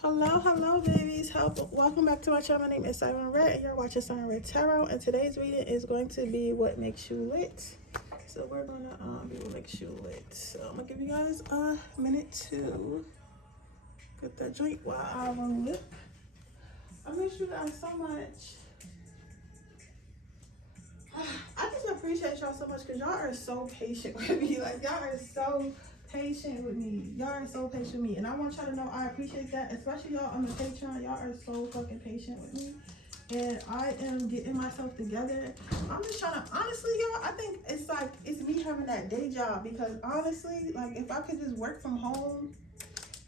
Hello, babies. Welcome back to my channel. My name is Simon Red, and you're watching Simon Red Tarot. And today's reading is going to be what makes you lit. So we're gonna be what makes you lit. So I'm gonna give you guys a minute to get that drink while I roll it. I miss you guys so much. I just appreciate y'all so much because y'all are so patient with me. Like, y'all are so patient with me. Y'all are so patient with me. And I want y'all to know I appreciate that, especially y'all on the Patreon. Y'all are so fucking patient with me. And I am getting myself together. I'm just trying to, honestly, y'all, I think it's like, it's me having that day job because honestly, like, if I could just work from home,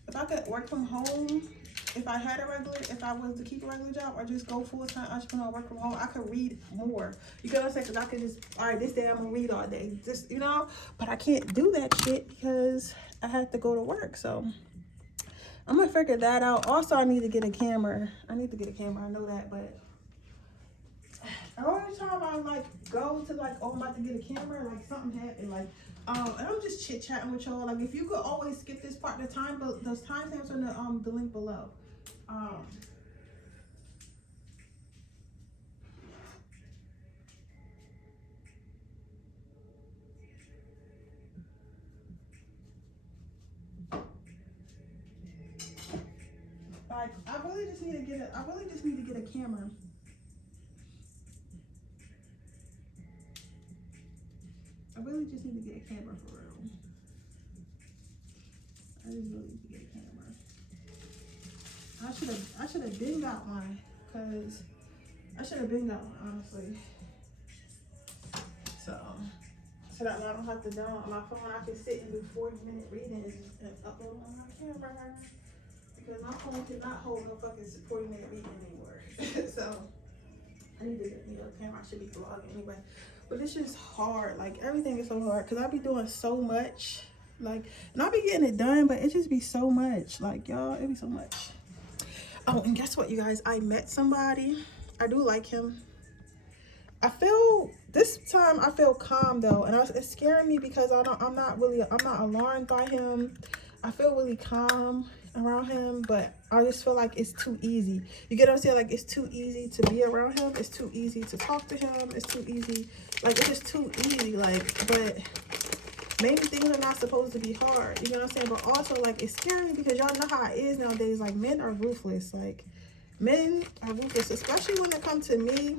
if I could work from home, if I had a regular, if I was to keep a regular job or just go full-time entrepreneur, work from home, I could read more. You get what I'm saying? Because I could just, all right, this day I'm going to read all day. Just, you know? But I can't do that shit because I have to go to work. So I'm going to figure that out. Also, I need to get a camera. I need to get a camera. I know that, but every time I, like, go to, like, oh, I'm about to get a camera, like, something happened, like, and I'm just chit-chatting with y'all. Like, if you could always skip this part, those timestamps on the link below. Like, I really just need to get a camera. I really just need to get a camera for real. I just really need to get a camera. I should have been got one, cause I should have been got one, honestly. So that I don't have to download on my phone. I can sit and do 40-minute readings and upload on my camera. Because my phone cannot hold no fucking 40-minute reading anymore. So I need to get me a camera. I should be vlogging anyway. But it's just hard. Like, everything is so hard. Because I be doing so much. Like, and I be getting it done, but it just be so much. Like, y'all, it be so much. Oh, and guess what, you guys? I met somebody. I do like him. This time I feel calm though, and it's scaring me because I'm not alarmed by him. I feel really calm around him, but I just feel like it's too easy. You get what I'm saying? Like, it's too easy to be around him. It's too easy to talk to him. It's too easy. Like, it's just too easy. Like, but maybe things are not supposed to be hard. You know what I'm saying? But also, like, it's scary because y'all know how it is nowadays. Like, men are ruthless. Like, men are ruthless, especially when it comes to me.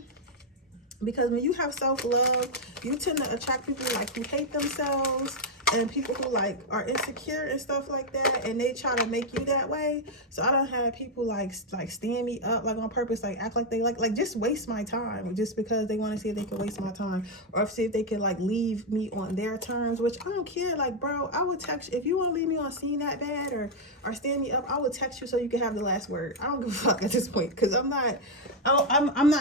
Because when you have self-love, you tend to attract people like who hate themselves and people who like are insecure and stuff like that, and they try to make you that way. So I don't have people like stand me up like on purpose, like act like they like just waste my time just because they want to see if they can waste my time, or see if they can like leave me on their terms, which I don't care. Like, bro, I would text you if you want to leave me on scene that bad or stand me up. I would text you so you can have the last word. I don't give a fuck at this point because I'm not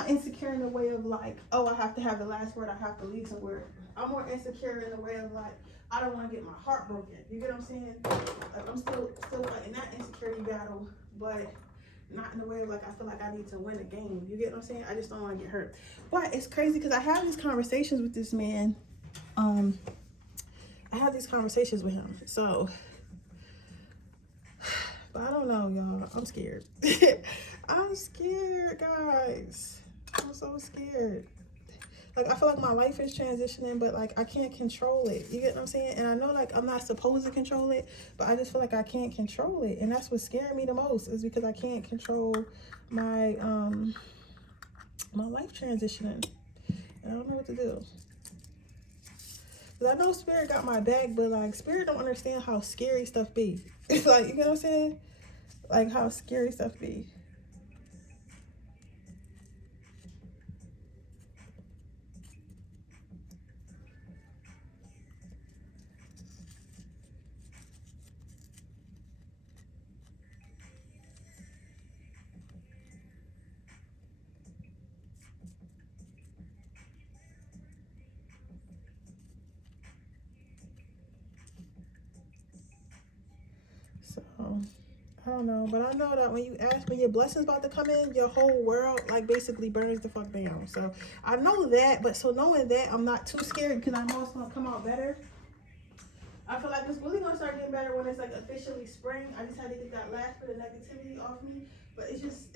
insecure in the way of like, oh, I have to have the last word. I have to leave somewhere. I'm more insecure in the way of like, I don't want to get my heart broken. You get what I'm saying? Like, I'm still fighting that insecurity battle, but not in the way of like, I feel like I need to win a game. You get what I'm saying? I just don't want to get hurt. But it's crazy because I have these conversations with this man. I have these conversations with him. So, but I don't know, y'all. I'm scared. I'm scared, guys. I'm so scared. Like, I feel like my life is transitioning, but like I can't control it. You get what I'm saying? And I know like I'm not supposed to control it, but I just feel like I can't control it. And that's what's scaring me the most, is because I can't control my my life transitioning. And I don't know what to do. Because I know Spirit got my back, but like Spirit don't understand how scary stuff be. It's like, you know what I'm saying? Like how scary stuff be. So I don't know, but I know that when your blessings about to come in, your whole world like basically burns the fuck down. So I know that, but so knowing that, I'm not too scared because I know it's gonna come out better. I feel like it's really gonna start getting better when it's like officially spring. I just had to get that last bit of negativity off me. But it's just,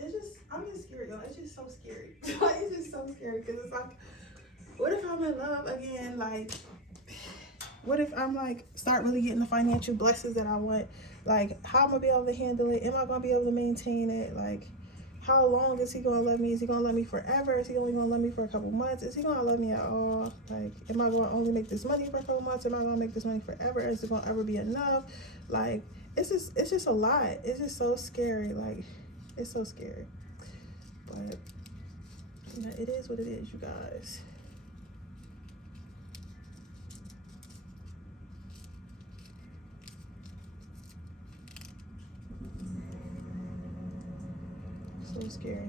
I'm just scared, y'all. It's just so scary. Like, it's just so scary because it's like, what if I'm in love again? Like, what if I'm like, start really getting the financial blessings that I want? Like, how am I gonna be able to handle it? Am I gonna be able to maintain it? Like, how long is he gonna love me? Is he gonna love me forever? Is he only gonna love me for a couple months? Is he gonna love me at all? Like, am I gonna only make this money for a couple months? Am I gonna make this money forever? Is it gonna ever be enough? Like, it's just a lot. It's just so scary. Like, it's so scary. But yeah, it is what it is, you guys. So scary.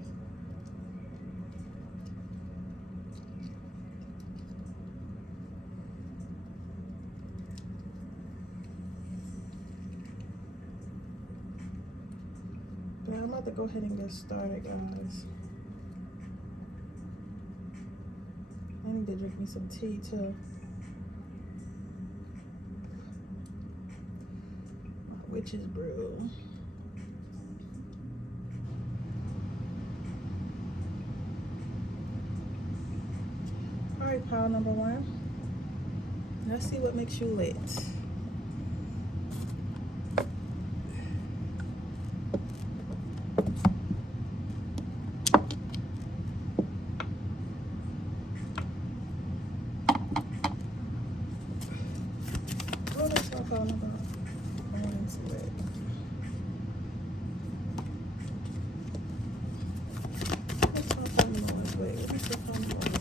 But I'm about to go ahead and get started, guys. I need to drink me some tea too. My witch's brew. All right, pile number one. Let's see what makes you lit. Oh, that's my pile number one. Let's see it. What's my pile number one? Wait, what's the pile number one?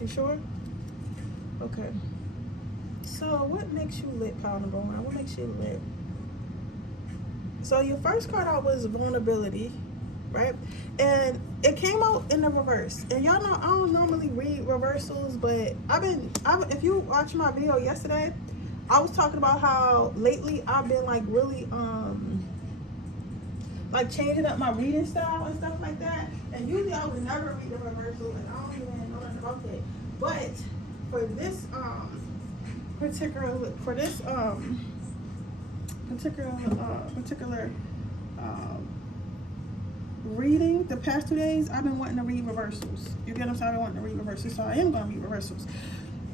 You sure? Okay. So what makes you lit, pile number one? What makes you lit? So your first card out was vulnerability, right? And it came out in the reverse. And y'all know I don't normally read reversals, but if you watched my video yesterday, I was talking about how lately I've been like really like changing up my reading style and stuff like that. And usually I would never read the reversal, and I don't even know nothing about that. But for this particular reading, the past 2 days I've been wanting to read reversals. You get what I'm saying? I've been wanting to read reversals, so I am going to read reversals.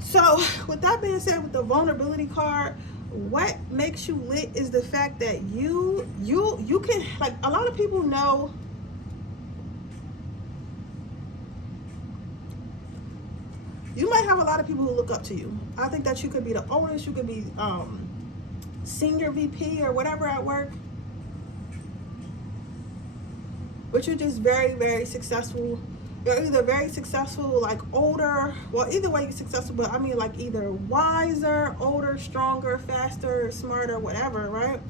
So with that being said, with the vulnerability card, what makes you lit is the fact that you can, like, a lot of people know you might have a lot of people who look up to you. I think that you could be the oldest, you could be senior VP or whatever at work, but you're just very, very successful. You're either very successful, like older, well, either way you're successful, but I mean like either wiser, older, stronger, faster, smarter, whatever, right?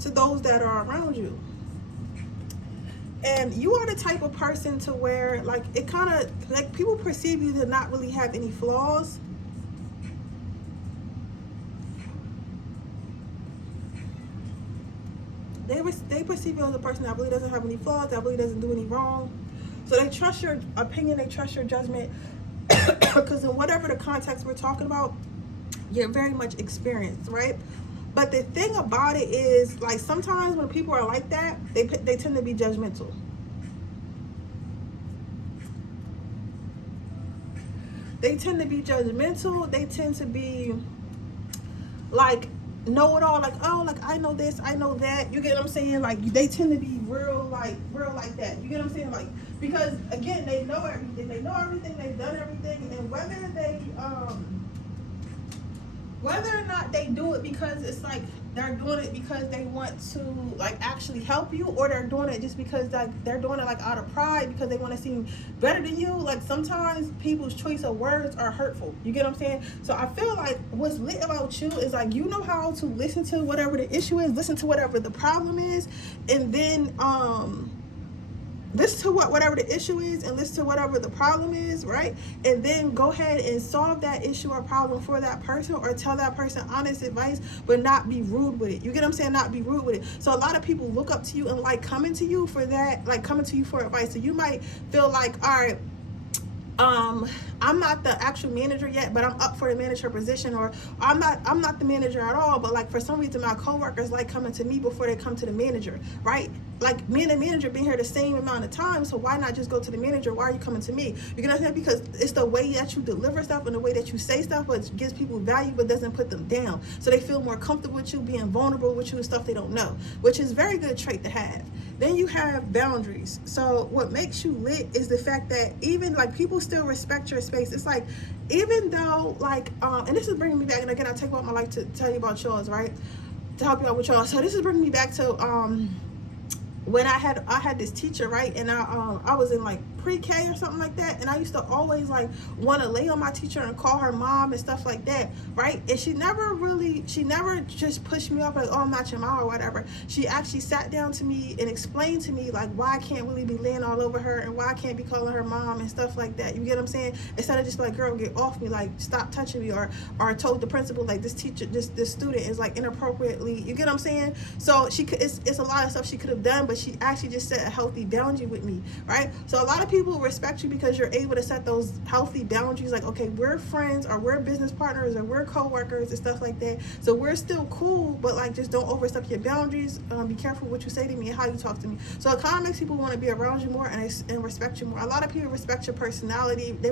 To those that are around you. And you are the type of person to where, like, it kind of, like, people perceive you to not really have any flaws. They perceive you as a person that really doesn't have any flaws, that really doesn't do any wrong. So they trust your opinion, they trust your judgment, because in whatever the context we're talking about, you're very much experienced, right? But the thing about it is, like, sometimes when people are like that, they tend to be judgmental. They tend to be judgmental. They tend to be like know-it-all, like, oh, like, I know this, I know that. You get what I'm saying? Like, they tend to be real like that. You get what I'm saying? Like, because again, they know everything. They know everything. They've done everything, and whether or not they do it because it's like they're doing it because they want to, like, actually help you, or they're doing it just because, like, they're doing it like out of pride because they want to seem better than you. Like, sometimes people's choice of words are hurtful. You get what I'm saying? So I feel like what's lit about you is, like, you know how to listen to whatever the issue is, listen to whatever the problem is, and then listen to whatever the issue is, and listen to whatever the problem is, right? And then go ahead and solve that issue or problem for that person, or tell that person honest advice, but not be rude with it. You get what I'm saying? Not be rude with it. So a lot of people look up to you and like coming to you for that, like coming to you for advice. So you might feel like, all right, I'm not the actual manager yet, but I'm up for the manager position, or I'm not the manager at all, but like for some reason my coworkers like coming to me before they come to the manager, right? Like me and the manager been here the same amount of time, so why not just go to the manager? Why are you coming to me? You get what I'm saying? Because it's the way that you deliver stuff and the way that you say stuff, which gives people value but doesn't put them down, so they feel more comfortable with you, being vulnerable with you and stuff they don't know, which is a very good trait to have. Then you have boundaries. So what makes you lit is the fact that even like people still respect your space. It's like, even though like and this is bringing me back, and again I take about my life to tell you about yours, right, to help you out with y'all. So this is bringing me back to when I had this teacher, right, and I was in like pre-K or something like that, and I used to always like want to lay on my teacher and call her mom and stuff like that, right? And she never just pushed me up like, oh, I'm not your mom or whatever. She actually sat down to me and explained to me like why I can't really be laying all over her and why I can't be calling her mom and stuff like that. You get what I'm saying? Instead of just like, girl, get off me, like stop touching me, or told the principal like this teacher, this student is like inappropriately, you get what I'm saying? So she could, it's a lot of stuff she could have done, but she actually just set a healthy boundary with me, right? So a lot of people respect you because you're able to set those healthy boundaries, like, okay, we're friends, or we're business partners, or we're co-workers and stuff like that, so we're still cool, but like just don't overstep your boundaries. Be careful what you say to me and how you talk to me. So it kind of makes people want to be around you more and respect you more. A lot of people respect your personality. They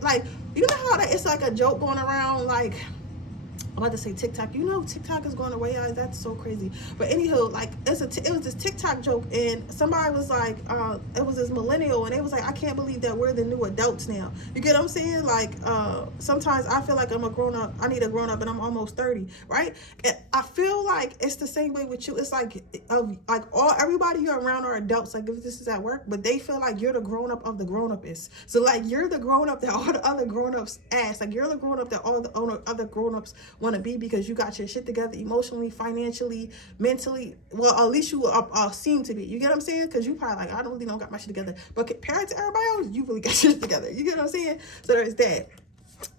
like, you know how that it's like a joke going around, like, I'm about to say TikTok. You know, TikTok is going away. That's so crazy. But anywho, like it was this TikTok joke, and somebody was like, it was this millennial, and it was like, I can't believe that we're the new adults now. You get what I'm saying? Like, sometimes I feel like I'm a grown up. I need a grown up, and I'm almost 30, right? And I feel like it's the same way with you. It's like everybody you're around are adults. Like if this is at work, but they feel like you're the grown up of the grown up is. So like you're the grown up that all the other grown ups ask. Like you're the grown up that all the other grown ups want to be, because you got your shit together emotionally, financially, mentally. Well, at least you seem to be. You get what I'm saying? Because you probably like, I don't really don't got my shit together, but compared to everybody else, you really got shit together. You get what I'm saying? So there's that.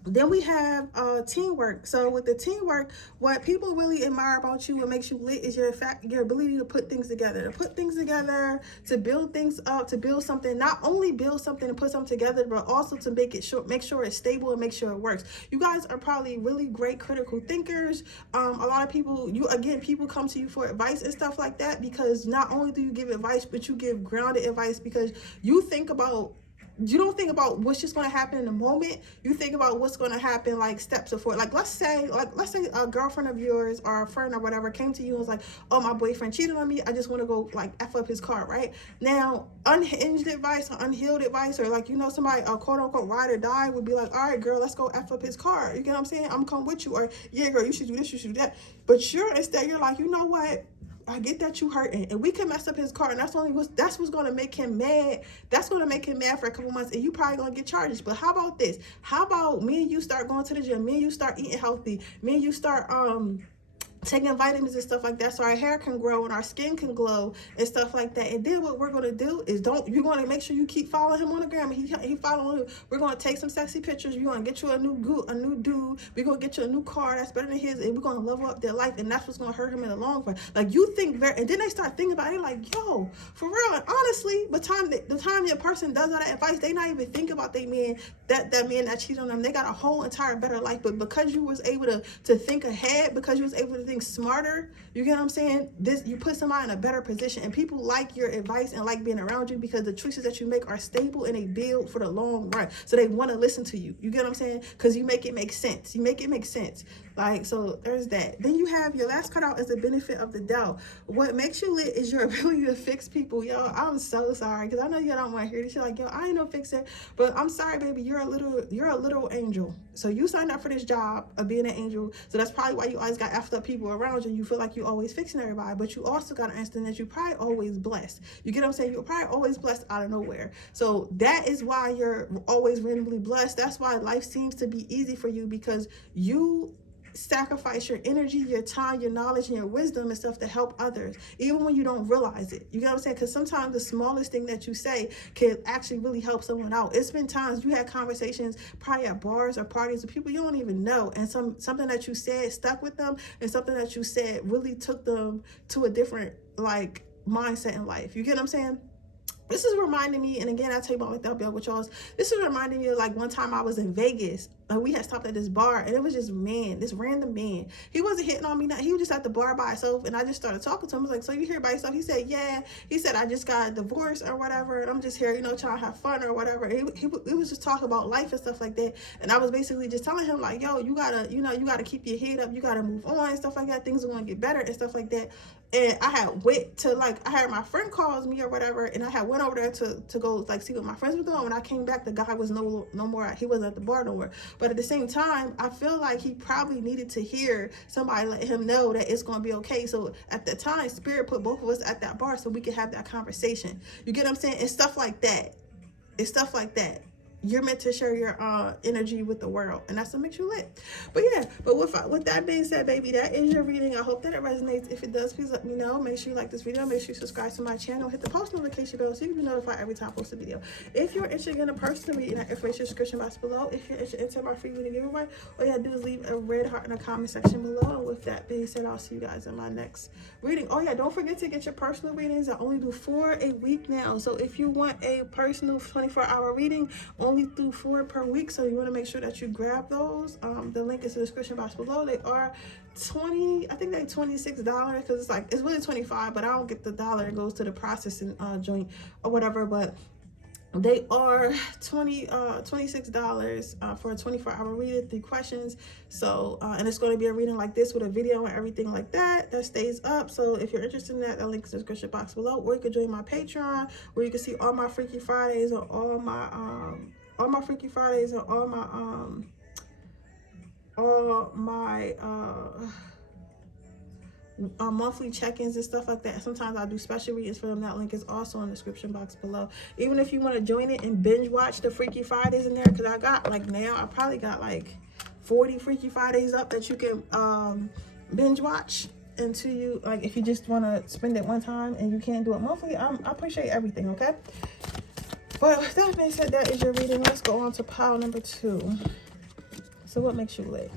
Then we have teamwork. So with the teamwork, what people really admire about you, what makes you lit, is your ability to put things together, to build things up, to build something. Not only build something and put something together, but also to make sure it's stable and make sure it works. You guys are probably really great critical thinkers. A lot of people, people come to you for advice and stuff like that, because not only do you give advice, but you give grounded advice, because you don't think about what's just going to happen in the moment. You think about what's going to happen, like steps before. Like let's say a girlfriend of yours or a friend or whatever came to you and was like, oh, my boyfriend cheated on me, I just want to go like F up his car, right? Now unhinged advice or unhealed advice, or like, somebody, a quote unquote ride or die, would be like, all right, girl, let's go F up his car. You get what I'm saying? I'm come with you. Or yeah, girl, you should do this, you should do that. But instead you're like, you know what, I get that you hurting, and we can mess up his car, and that's what's going to make him mad. That's going to make him mad for a couple months, and you probably going to get charges. But how about this? How about me and you start going to the gym? Me and you start eating healthy. Me and you start taking vitamins and stuff like that, so our hair can grow and our skin can glow and stuff like that. And then what we're going to do is you're going to make sure you keep following him on the gram, and he following you. We're going to take some sexy pictures. We're going to get you a new dude. We're going to get you a new car that's better than his, and we're going to level up their life, and that's what's going to hurt him in the long run. Like you think and then they start thinking about it, like, yo, for real. And honestly, the time your person does all that advice, they not even think about that man that cheated on them. They got a whole entire better life. But because you was able to think ahead, because you was able to think smarter, you get what I'm saying? You put somebody in a better position, and people like your advice and like being around you, because the choices that you make are stable and they build for the long run. So they want to listen to you. You get what I'm saying? Because you make it make sense. Like, so there's that. Then you have your last cutout is the benefit of the doubt. What makes you lit is your ability to fix people. Yo, I'm so sorry, because I know you don't want to hear this. You're like, yo, I ain't no fixer, but I'm sorry, baby. You're a little angel. So you signed up for this job of being an angel. So that's probably why you always got effed up people around you. You feel like you always fixing everybody, but you also got to understand that you're probably always blessed. You get what I'm saying? You're probably always blessed out of nowhere. So that is why you're always randomly blessed. That's why life seems to be easy for you, because you sacrifice your energy, your time, your knowledge, and your wisdom and stuff to help others, even when you don't realize it. You get what I'm saying? Because sometimes the smallest thing that you say can actually really help someone out. It's been times you had conversations probably at bars or parties with people you don't even know, and something that you said stuck with them, and something that you said really took them to a different like mindset in life. You get what I'm saying? This is reminding me, and again, I tell you about like that bill with y'all. This is reminding me of like one time I was in Vegas. We had stopped at this bar, and it was just this random man. He wasn't hitting on me. He was just at the bar by himself, and I just started talking to him. I was like, "So you here by yourself?" He said, "Yeah." He said, "I just got a divorce or whatever, and I'm just here, trying to have fun or whatever." He was just talking about life and stuff like that, and I was basically just telling him like, "Yo, you gotta keep your head up. You gotta move on and stuff like that. Things are gonna get better and stuff like that." And I had went to I had my friend calls me or whatever, and I had went over there to go see what my friends were doing. When I came back, the guy was no more. He wasn't at the bar no more. But at the same time, I feel like he probably needed to hear somebody let him know that it's gonna be okay. So at the time, Spirit put both of us at that bar so we could have that conversation. You get what I'm saying? It's stuff like that. You're meant to share your energy with the world, and that's what makes you lit. But yeah, but with that being said, baby, that is your reading. I hope that it resonates. If it does, please let me know. Make sure you like this video. Make sure you subscribe to my channel. Hit the post notification bell so you can be notified every time I post a video. If you're interested in a personal reading, that information description box below. If you're interested in my free reading giveaway, all you gotta do is leave a red heart in the comment section below. And with that being said, I'll see you guys in my next reading. Oh yeah, don't forget to get your personal readings. I only do 4 a week now. So if you want a personal 24-hour reading, only do 4 per week. So you want to make sure that you grab those. The link is in the description box below. They are I think they're $26 because it's really $25, but I don't get the dollar. It goes to the processing joint or whatever. But they are $26 for a 24-hour reading, 3 questions. So and it's going to be a reading like this with a video and everything like that stays up. So if you're interested in that, the link is in the description box below, or you could join my Patreon where you can see all my Freaky Fridays or all my Freaky Fridays and all my monthly check-ins and stuff like that. Sometimes I do special readings for them. That link is also in the description box below. Even if you want to join it and binge watch the Freaky Fridays in there, because I got now I probably got 40 Freaky Fridays up that you can binge watch until you if you just want to spend it one time and you can't do it monthly. I appreciate everything. Okay. But with that being said, that is your reading. Let's go on to pile number 2. So what makes you lit?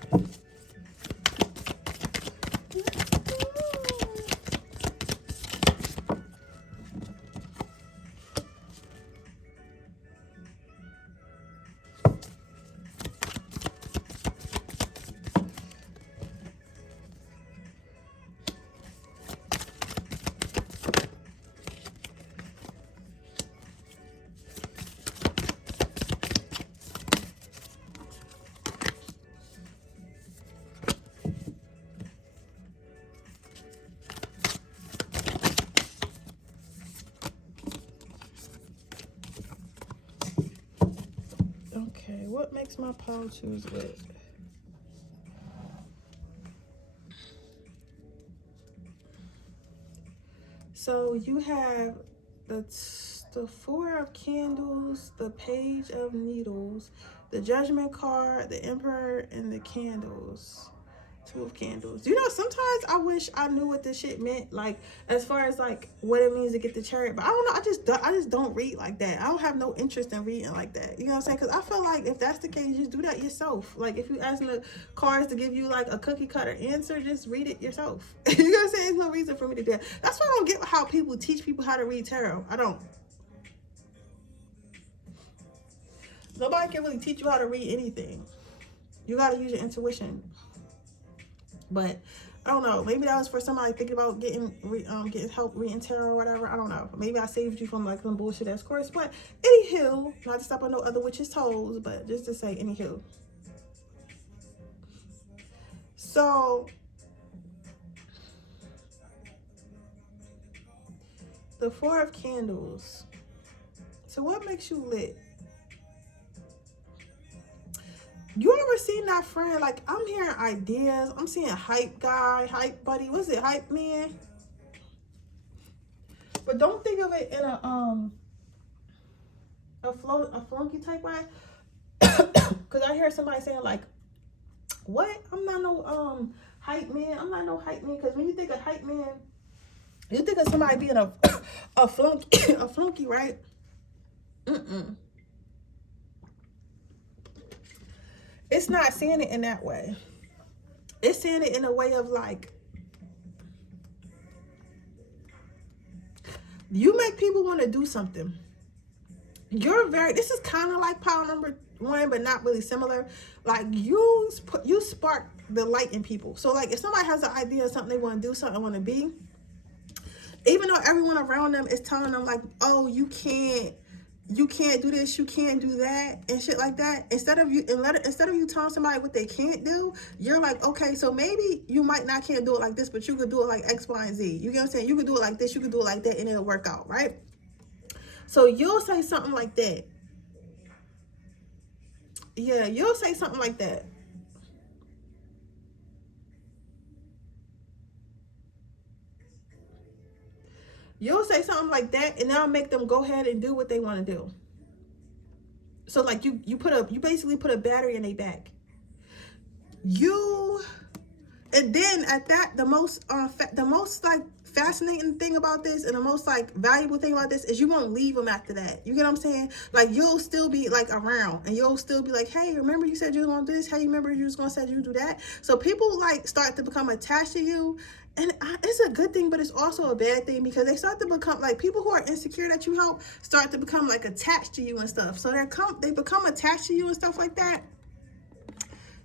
Okay, what makes my pile 2s lit? So you have the 4 of Candles, the Page of Needles, the Judgment card, the Emperor, and the Candles. 2 of Candles. Sometimes I wish I knew what this shit meant, as far as what it means to get the Chariot, but I don't know. I just don't read like that. I don't have no interest in reading like that. You know what I'm saying? Because I feel like if that's the case, just do that yourself. If you asking the cards to give you a cookie cutter answer, just read it yourself. You know what I'm saying? There's no reason for me to do that. That's why I don't get how people teach people how to read tarot. I don't. Nobody can really teach you how to read anything. You got to use your intuition. But I don't know. Maybe that was for somebody thinking about getting help reading tarot or whatever. I don't know. Maybe I saved you from some bullshit ass course. But anywho, not to step on no other witches' toes, but just to say anywho. So the 4 of Candles. So what makes you lit? You ever seen that friend? I'm hearing ideas. I'm seeing hype guy, hype buddy. What's it? Hype man. But don't think of it in a flunky type way. Because I hear somebody saying What? I'm not no hype man. I'm not no hype man. Because when you think of hype man, you think of somebody being a a flunky, a flunky, right? Mm-mm. It's not saying it in that way. It's saying it in a way of like, you make people want to do something. You're very, this is kind of like power number one, but not really similar. Like you spark the light in people. So like if somebody has an idea of something they want to do, something they want to be, even though everyone around them is telling them like, oh, you can't do this, you can't do that, and shit like that. Instead of you telling somebody what they can't do, you're like, okay, so maybe you might not can't do it like this, but you could do it like X, Y, and Z. You get what I'm saying? You could do it like this, you could do it like that, and it'll work out, right? So you'll say something like that. Yeah, you'll say something like that. You'll say something like that, and that'll make them go ahead and do what they want to do. So like you basically put a battery in their back. And then at that, the most like fascinating thing about this, and the most like valuable thing about this, is you won't leave them after that. You get what I'm saying? Like you'll still be like around, and you'll still be like, hey, remember you said you was gonna do this? Hey, remember you was gonna say you do that? So people like start to become attached to you. And it's a good thing, but it's also a bad thing, because they start to become like, people who are insecure that you help start to become like attached to you and stuff. So they become attached to you and stuff like that.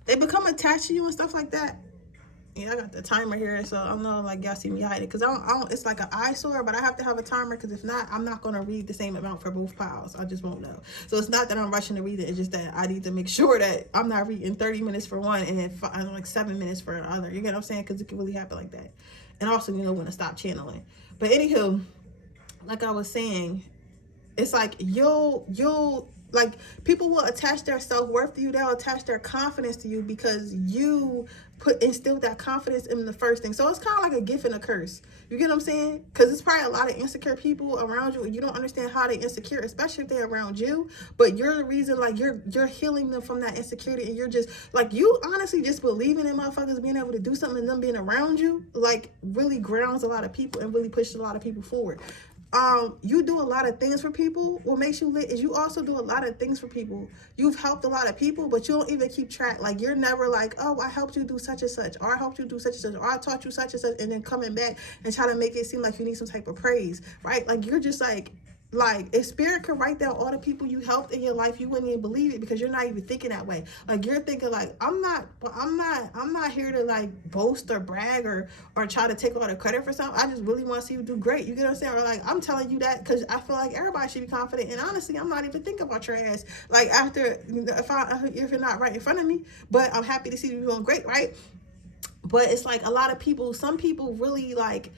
They become attached to you and stuff like that. Yeah, I got the timer here, so I don't know, like, y'all see me hide it, because I don't, it's like an eyesore, but I have to have a timer, because if not, I'm not going to read the same amount for both piles. I just won't know. So it's not that I'm rushing to read it, it's just that I need to make sure that I'm not reading 30 minutes for one and then like 7 minutes for another. You get what I'm saying? Because it can really happen like that. And also, you know when to stop channeling. But anywho, like I was saying, it's like you'll like, people will attach their self-worth to you. They'll attach their confidence to you because you instilled that confidence in the first thing. So it's kind of like a gift and a curse. You get what I'm saying? Because it's probably a lot of insecure people around you, and you don't understand how they're insecure, especially if they're around you. But you're the reason, like, you're healing them from that insecurity, and you're just like, you honestly just believing in motherfuckers being able to do something, and them being around you, like, really grounds a lot of people and really pushes a lot of people forward. You do a lot of things for people. What makes you lit is you also do a lot of things for people. You've helped a lot of people, but you don't even keep track. Like, you're never like, oh, I helped you do such and such, or I helped you do such and such, or I taught you such and such, and then coming back and trying to make it seem like you need some type of praise, right? Like, you're just like if Spirit could write down all the people you helped in your life, you wouldn't even believe it, because you're not even thinking that way. Like, you're thinking like, I'm not here to like boast or brag or try to take all the credit for something. I just really want to see you do great. You get what I'm saying? Or like, I'm telling you that because I feel like everybody should be confident. And honestly, I'm not even thinking about your ass. Like, after, if you're not right in front of me, but I'm happy to see you doing great, right? But it's like a lot of people, some people really like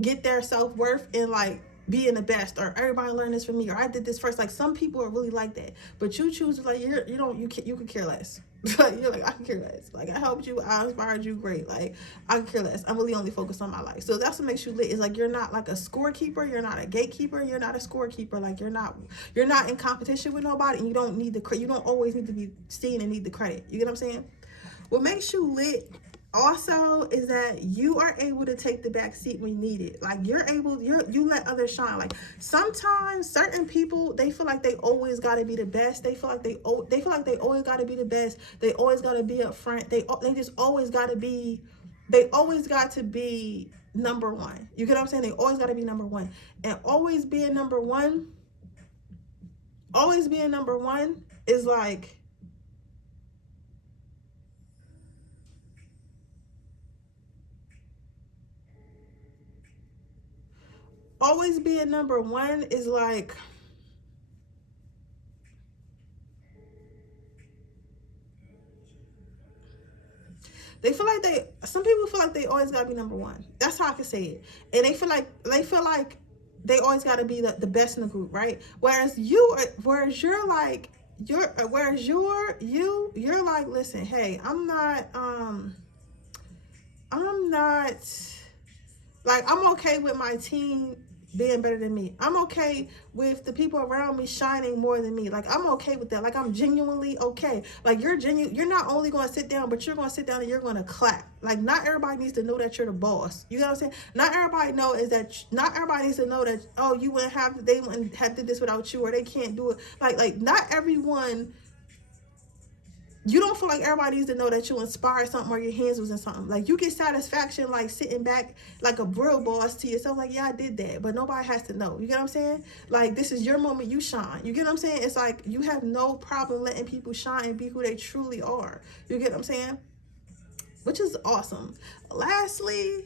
get their self-worth in like being the best, or everybody learned this from me, or I did this first. Like, some people are really like that, but you choose to like, you could care less. You're like, I can care less. Like, I helped you, I inspired you, great. Like, I can care less. I'm really only focused on my life. So that's what makes you lit. Is like, you're not like a scorekeeper, you're not a gatekeeper, you're not a scorekeeper. Like, you're not in competition with nobody, and you don't always need to be seen and need the credit. You get what I'm saying? What makes you lit also is that you are able to take the back seat when you need it. Like, you let others shine. Like, sometimes certain people, they feel like they always got to be the best. They feel like they always got to be the best. They always got to be up front. They just always got to be. They always got to be number one. You get what I'm saying? They always got to be number one. And always being number one is like, always being number one is like, some people feel like they always gotta be number one. That's how I can say it. And they feel like they always gotta be the best in the group, right? Whereas you're like, listen, hey, I'm not like, I'm okay with my team being better than me. I'm okay with the people around me shining more than me. Like, I'm okay with that. Like, I'm genuinely okay. Like, you're not only going to sit down, but you're going to sit down and you're going to clap. Like, not everybody needs to know that you're the boss. You know what I'm saying? Not everybody needs to know that, oh, they wouldn't have did this without you, or they can't do it. Like not everyone. You don't feel like everybody needs to know that you inspired something or your hands was in something. Like, you get satisfaction like sitting back like a real boss to yourself, like, yeah, I did that, but nobody has to know. You get what I'm saying? Like, this is your moment, you shine. You get what I'm saying? It's like you have no problem letting people shine and be who they truly are. You get what I'm saying? Which is awesome. Lastly,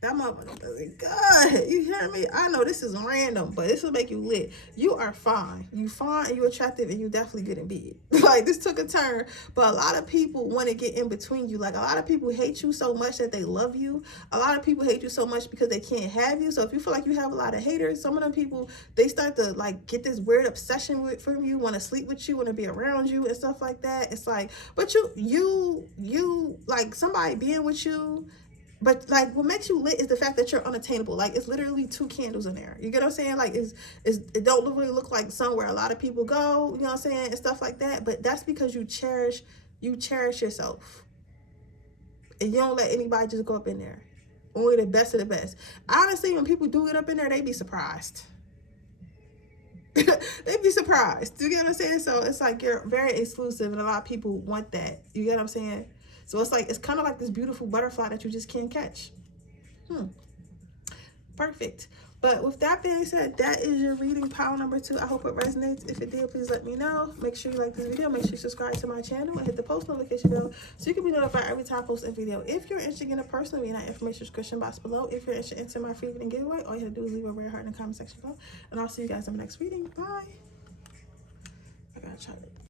that motherfucker does good. You hear me? I know this is random, but this will make you lit. You are fine. You fine, and you attractive, and you definitely good in bed. Like, this took a turn, but a lot of people want to get in between you. Like, a lot of people hate you so much that they love you. A lot of people hate you so much because they can't have you. So if you feel like you have a lot of haters, some of them people, they start to like get this weird obsession from you, want to sleep with you, want to be around you and stuff like that. It's like, but you like somebody being with you. But like, what makes you lit is the fact that you're unattainable. Like, it's literally 2 candles in there. You get what I'm saying? Like, it don't really look like somewhere a lot of people go. You know what I'm saying? And stuff like that. But that's because you cherish yourself, and you don't let anybody just go up in there. Only the best of the best. Honestly, when people do get up in there, they be surprised. They be surprised. You get what I'm saying? So it's like you're very exclusive, and a lot of people want that. You get what I'm saying? So it's like, it's kind of like this beautiful butterfly that you just can't catch. Perfect. But with that being said, that is your reading pile number 2. I hope it resonates. If it did, please let me know. Make sure you like this video. Make sure you subscribe to my channel and hit the post notification bell so you can be notified every time I post a video. If you're interested in a personal reading, that information description box below. If you're interested in my free reading giveaway, all you have to do is leave a rare heart in the comment section below. And I'll see you guys in the next reading. Bye. I gotta try it.